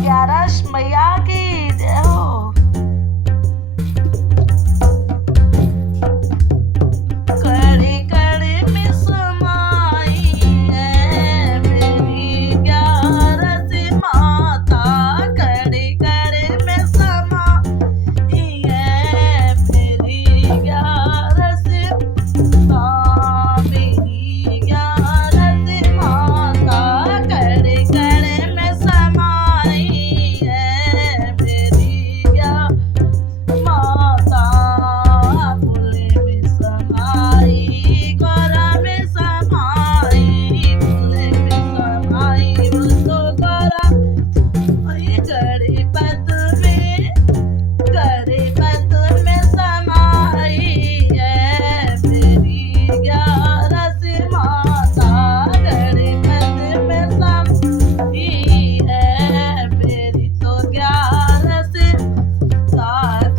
ग्यारह मैया की जय हो। कड़ी कड़ी में समाई है मेरी ग्यारस माता, कड़ी कड़ी में समाई है मेरी ग्यारस माता, मेरी ग्यारस माता, कड़ी कड़ी में समाई है मेरी माता, फूले में समाई गोरा में समाई, फूले में समाई वो तो गोरा, वही गणपत में, गणपत में समाई है मेरी ग्यारस माता, गणपत में समाई है मेरी तो ग्यारस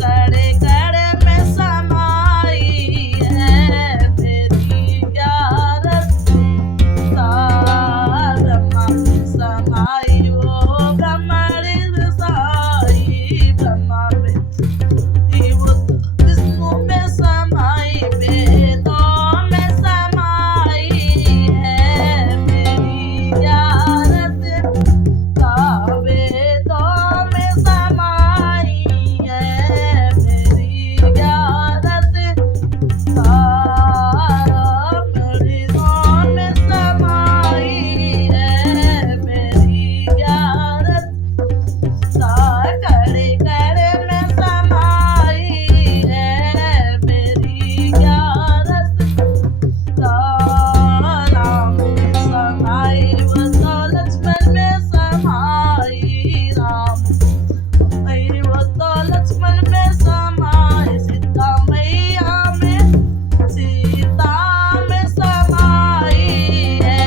कड़े कड़े में समाई है मेरी ग्यारस, ब्रह्मा में समाई वो ब्रह्मणि में साई, ब्रह्मा में वो विष्णु में समाई, वेदों में समाई है मेरी ग्यारस, वेदों में समाई है मेरी ग्यारस, मृगों में समाई है मेरी ग्यारस, कड़े कड़े में समाई है मेरी ग्यारस, राम में समाई वो तो लक्ष्मण में समाई, राम वो तो लक्ष्मण में समाई, सीता मैया में, सीता में समाई है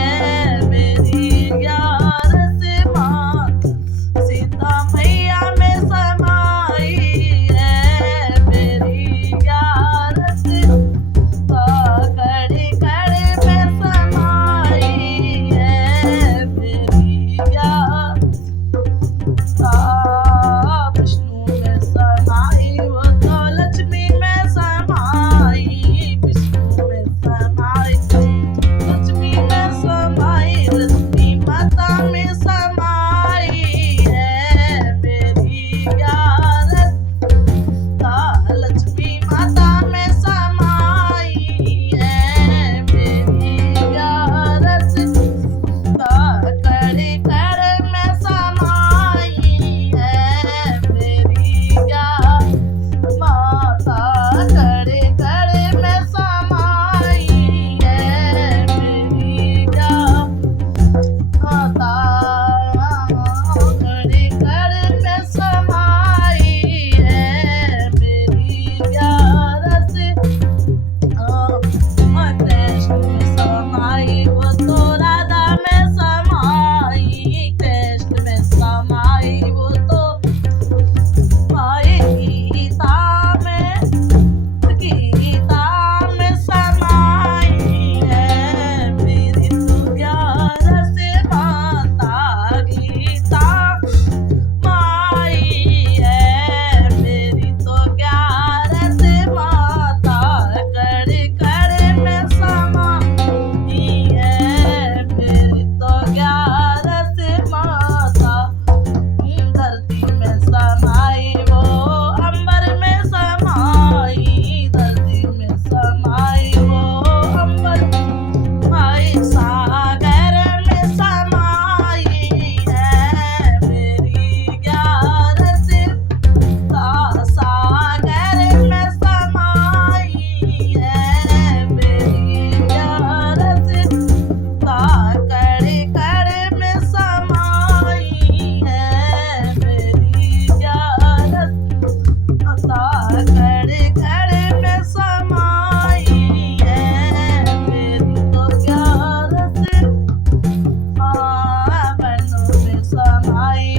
मेरी ग्यारस माता, सीता मैया में समाई है मेरी ग्यारस, कड़ी कड़ी में समाई है मेरी ग्यारस, विष्णु में समाई वो तो लक्ष्मी में समाई, विष्णु में समाई लक्ष्मी में समाई, लक्ष्मी माता में समाई है मेरी ग्यारस, लक्ष्मी माता में समाई है मेरी ग्यारस, कड़ी कड़ी में समाई है मेरी ग्यारस माता, कड़ी कड़ी में समाई है मेरी ग्यारस माता, कड़ी कड़ी में समाई है मेरी ग्यारस, कृष्ण में समाई वो तो राधा में समाई, कृष्ण में समाई वो तो गीता में समाई है मेरी तो ग्यारस माता, गीता माई है मेरी तो ग्यारस माता, कड़े कड़े में समाई है मेरी तो ग्यारस माता, धरती में समाई वो अंबर में समाई, धरती में समाई वो अंबर, माई सागर में समाई है मेरी ग्यारस, सागर में समाई है मेरी ग्यारस, कड़े कड़े में समाई है मेरी ग्यारस, कड़े कड़े में समाई है मेरी तो ग्यारस, बनों में समाई